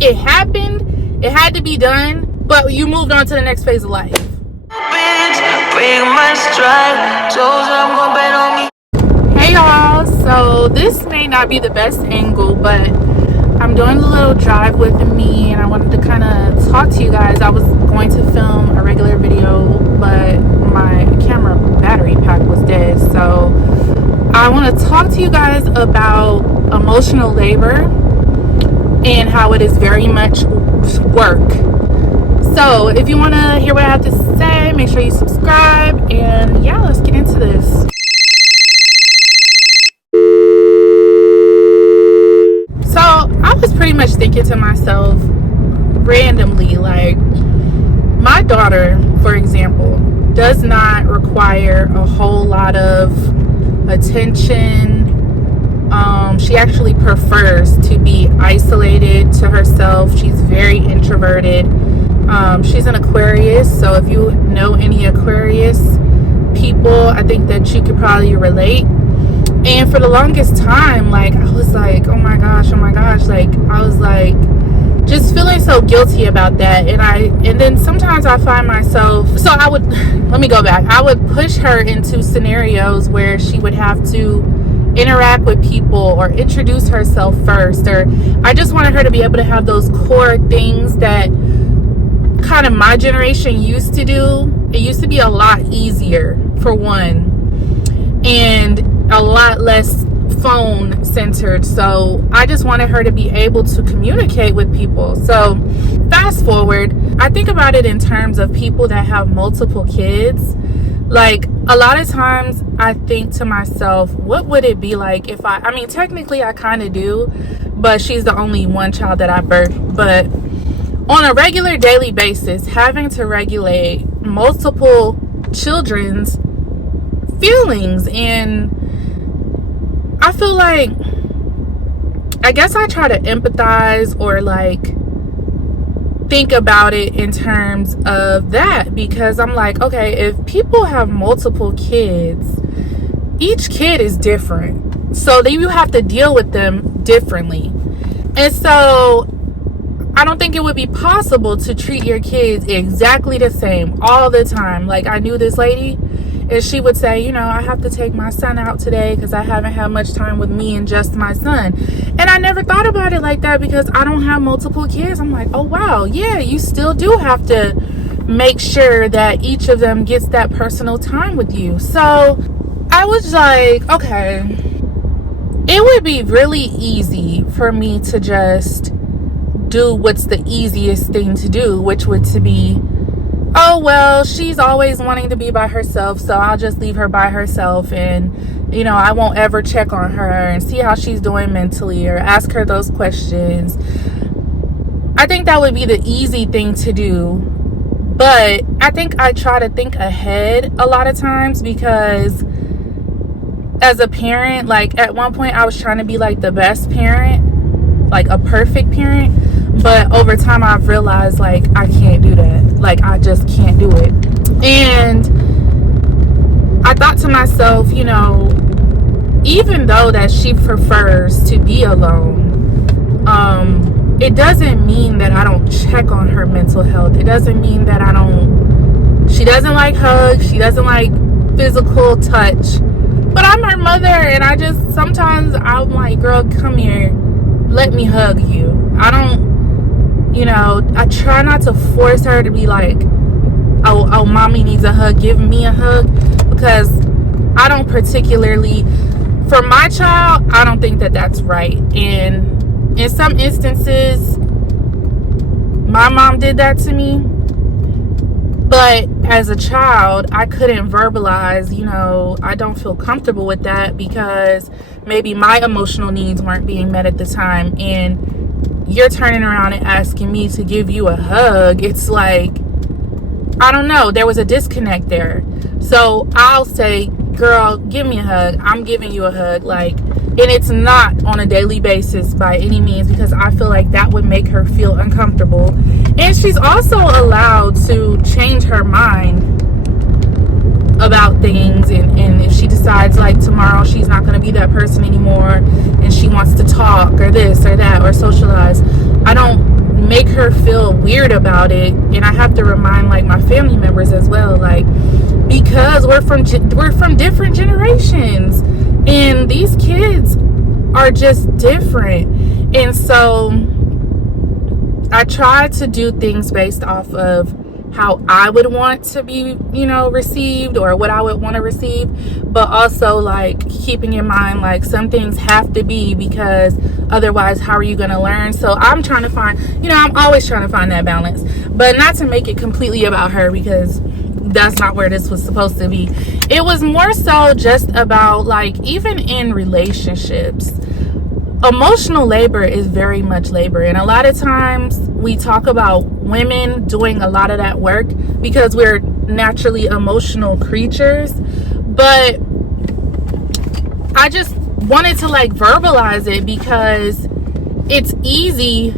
it happened, it had to be done, but you moved on to the next phase of life. Hey y'all, so this may not be the best angle, but I'm doing a little drive with me and I wanted to kind of talk to you guys. I was going to film a regular video, but my camera battery pack was dead, so I want to talk to you guys about emotional labor and how it is very much work. So if you want to hear what I have to say, make sure you subscribe, and yeah, let's get into this. So I was pretty much thinking to myself randomly, like, my daughter, for example, does not require a whole lot of attention. She actually prefers to be isolated to herself. She's very introverted. She's an Aquarius, so if you know any Aquarius people, I think that you could probably relate. And for the longest time, like, I was like, oh my gosh, like, I was like just feeling so guilty about that. And then sometimes I find myself, so I would let me go back, I would push her into scenarios where she would have to interact with people or introduce herself first, or I just wanted her to be able to have those core things that kind of my generation used to do. It used to be a lot easier, for one, and a lot less phone centered. So I just wanted her to be able to communicate with people. So fast forward, I think about it in terms of people that have multiple kids. Like, a lot of times I think to myself, what would it be like if I mean, technically I kind of do, but she's the only one child that I birthed. But on a regular daily basis, having to regulate multiple children's feelings, and I feel like, I guess I try to empathize or like think about it in terms of that, because I'm like, okay, if people have multiple kids, each kid is different, so then you have to deal with them differently. And so I don't think it would be possible to treat your kids exactly the same all the time. Like, I knew this lady, and she would say, you know, I have to take my son out today because I haven't had much time with me and just my son. And I never thought about it like that because I don't have multiple kids. I'm like, oh wow, yeah, you still do have to make sure that each of them gets that personal time with you. So I was like, okay, it would be really easy for me to just do what's the easiest thing to do, which would to be, oh well, she's always wanting to be by herself, so I'll just leave her by herself, and you know, I won't ever check on her and see how she's doing mentally or ask her those questions. I think that would be the easy thing to do, but I think I try to think ahead a lot of times, because as a parent, like, at one point I was trying to be like the best parent, like a perfect parent, but over time I've realized, like, I can't do that. Like, I just can't do it. And I thought to myself, you know, even though that she prefers to be alone, it doesn't mean that I don't check on her mental health. It doesn't mean that she doesn't like hugs, she doesn't like physical touch, but I'm her mother, and I just, sometimes I'm like, girl, come here, let me hug you. I don't, you know, I try not to force her to be like, oh, mommy needs a hug, give me a hug, because I don't particularly, for my child, I don't think that that's right. And in some instances, my mom did that to me, but as a child, I couldn't verbalize, you know, I don't feel comfortable with that because maybe my emotional needs weren't being met at the time, and you're turning around and asking me to give you a hug. It's like, I don't know, there was a disconnect there. So I'll say, girl, give me a hug, I'm giving you a hug, like, and it's not on a daily basis by any means, because I feel like that would make her feel uncomfortable. And she's also allowed to change her mind about things, and if she decides like tomorrow she's not going to be that person anymore and she wants to talk or this or that or socialize, I don't her feel weird about it. And I have to remind like my family members as well, like, because we're from different generations, and these kids are just different. And so I try to do things based off of how I would want to be, received, or what I would want to receive, but also like keeping in mind like some things have to be, because otherwise how are you going to learn? So I'm trying to find, I'm always trying to find that balance, but not to make it completely about her, because that's not where this was supposed to be. It was more so just about like, even in relationships, emotional labor is very much labor. And a lot of times we talk about women doing a lot of that work because we're naturally emotional creatures. But I just wanted to like verbalize it, because it's easy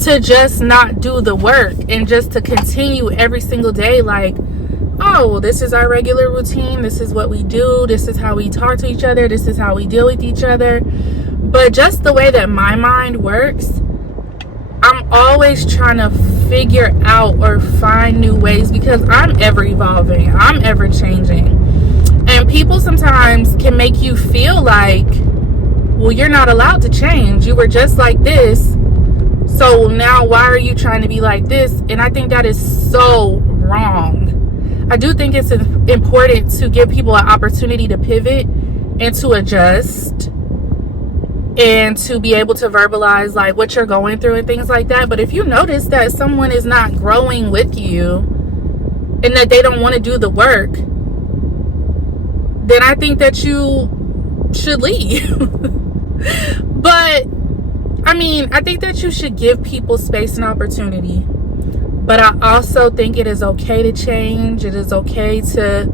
to just not do the work and just to continue every single day like, oh, this is our regular routine, this is what we do, this is how we talk to each other, this is how we deal with each other. But just the way that my mind works, I'm always trying to figure out or find new ways, because I'm ever evolving, I'm ever changing. And people sometimes can make you feel like, well, you're not allowed to change, you were just like this, so now why are you trying to be like this? And I think that is so wrong. I do think it's important to give people an opportunity to pivot and to adjust, and to be able to verbalize like what you're going through and things like that. But if you notice that someone is not growing with you and that they don't want to do the work, then I think that you should leave. But I mean, I think that you should give people space and opportunity. But I also think it is okay to change. It is okay to,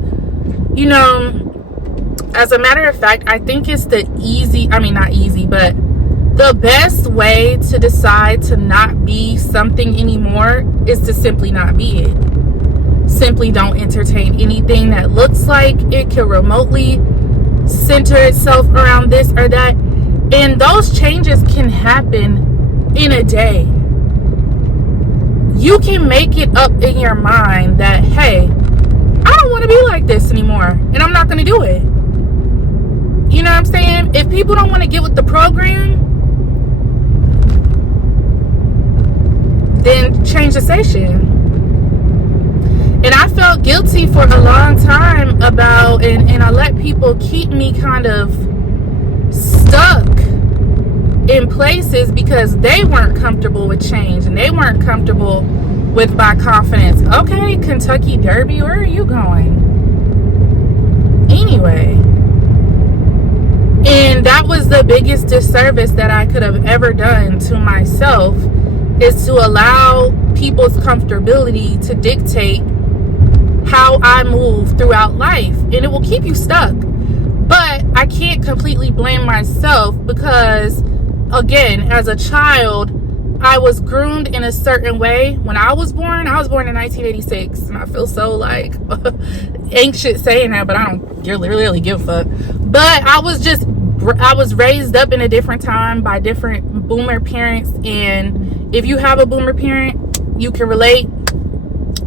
as a matter of fact, I think it's not easy, but the best way to decide to not be something anymore is to simply not be it. Simply don't entertain anything that looks like it could remotely center itself around this or that. And those changes can happen in a day. You can make it up in your mind that, hey, I don't want to be like this anymore, and I'm not going to do it. You know what I'm saying? If people don't want to get with the program, then change the station. And I felt guilty for a long time about, and I let people keep me kind of stuck in places because they weren't comfortable with change, and they weren't comfortable with my confidence. Okay, Kentucky Derby, where are you going? Anyway. And that was the biggest disservice that I could have ever done to myself, is to allow people's comfortability to dictate how I move throughout life. And it will keep you stuck. But I can't completely blame myself, because again, as a child, I was groomed in a certain way. When I was born in 1986, and I feel so like anxious saying that, but I don't really give a fuck. But I was raised up in a different time by different boomer parents, and if you have a boomer parent, you can relate.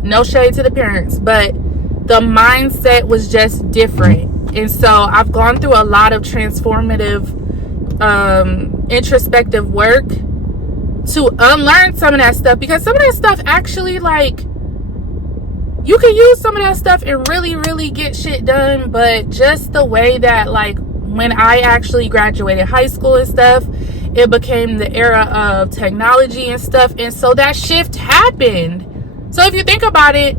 No shade to the parents, but the mindset was just different. And so I've gone through a lot of transformative introspective work to unlearn some of that stuff, because some of that stuff actually, like, you can use some of that stuff and really get shit done. But just the way that, like, when I actually graduated high school and stuff, it became the era of technology and stuff, and so that shift happened. So if you think about it,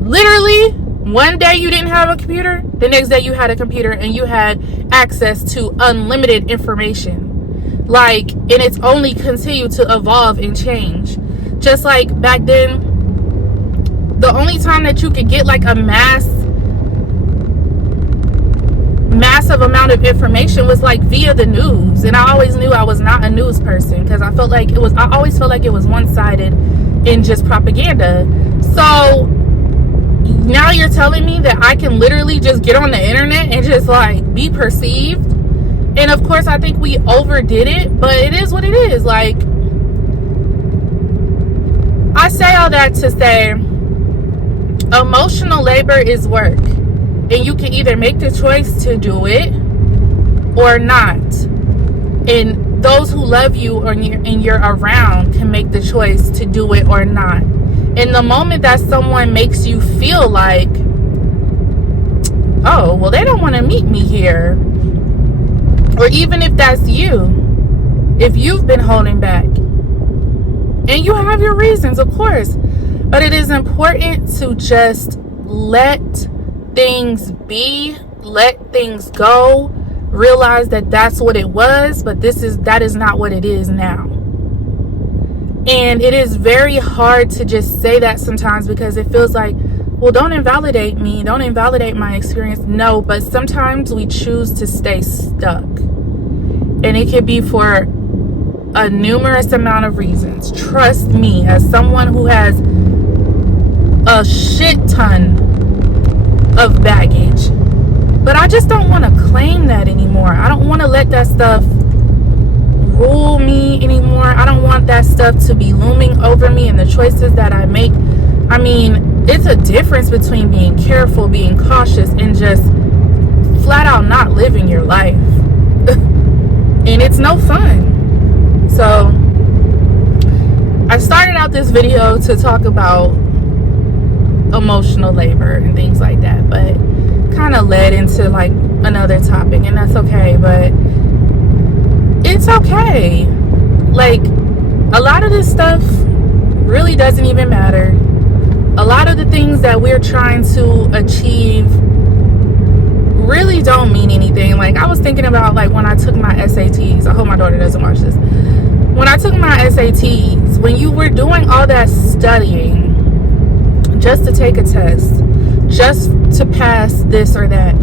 literally one day you didn't have a computer, the next day you had a computer, and you had access to unlimited information. Like, and it's only continued to evolve and change. Just like back then, the only time that you could get like a massive amount of information was like via the news. And I always knew I was not a news person, because I always felt like it was one-sided and just propaganda. So now you're telling me that I can literally just get on the internet and just like be perceived. And of course, I think we overdid it, but it is what it is. Like, say all that to say emotional labor is work, and you can either make the choice to do it or not. And those who love you and you're around can make the choice to do it or not. In the moment that someone makes you feel like, oh, well, they don't want to meet me here, or even if that's you, if you've been holding back, and you have your reasons, of course, but it is important to just let things be, let things go, realize that that's what it was, but that is not what it is now. And it is very hard to just say that sometimes, because it feels like, well, don't invalidate me, don't invalidate my experience. No, but sometimes we choose to stay stuck, and it could be for a numerous amount of reasons. Trust me, as someone who has a shit ton of baggage, but I just don't want to claim that anymore. I don't want to let that stuff rule me anymore. I don't want that stuff to be looming over me and the choices that I make. I mean, it's a difference between being careful, being cautious, and just flat out not living your life. And it's no fun. So I started out this video to talk about emotional labor and things like that, but kind of led into like another topic, and that's okay. But it's okay. Like, a lot of this stuff really doesn't even matter. A lot of the things that we're trying to achieve really don't mean anything. Like, I was thinking about, like, when I took my SATs. I hope my daughter doesn't watch this. When I took my SATs, when you were doing all that studying just to take a test, just to pass this or that,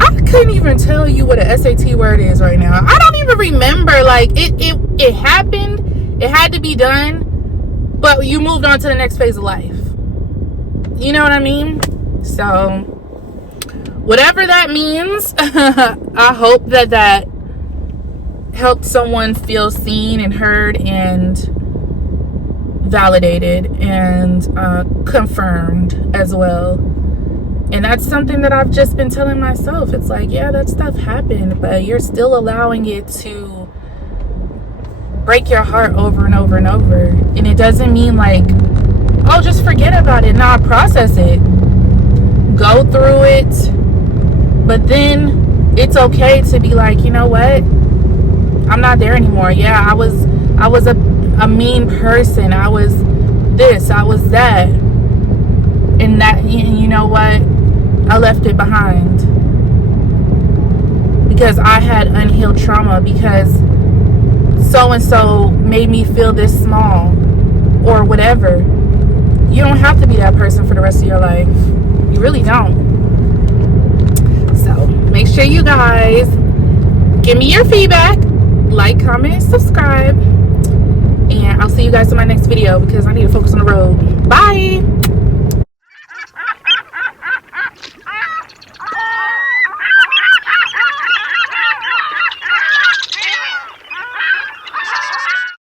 I couldn't even tell you what a SAT word is right now. I don't even remember. Like, it happened. It had to be done, but you moved on to the next phase of life. You know what I mean? So whatever that means, I hope that helped someone feel seen and heard and validated and confirmed as well. And that's something that I've just been telling myself. It's like, yeah, that stuff happened, but you're still allowing it to break your heart over and over and over. And it doesn't mean like, oh, just forget about it. Nah, process it. Go through it. But then it's okay to be like, you know what? I'm not there anymore. Yeah, I was a mean person. I was this, I was that. And that, you know what? I left it behind. Because I had unhealed trauma, because so-and-so made me feel this small or whatever. You don't have to be that person for the rest of your life. You really don't. So make sure you guys give me your feedback, like, comment, subscribe, and I'll see you guys in my next video, because I need to focus on the road. Bye.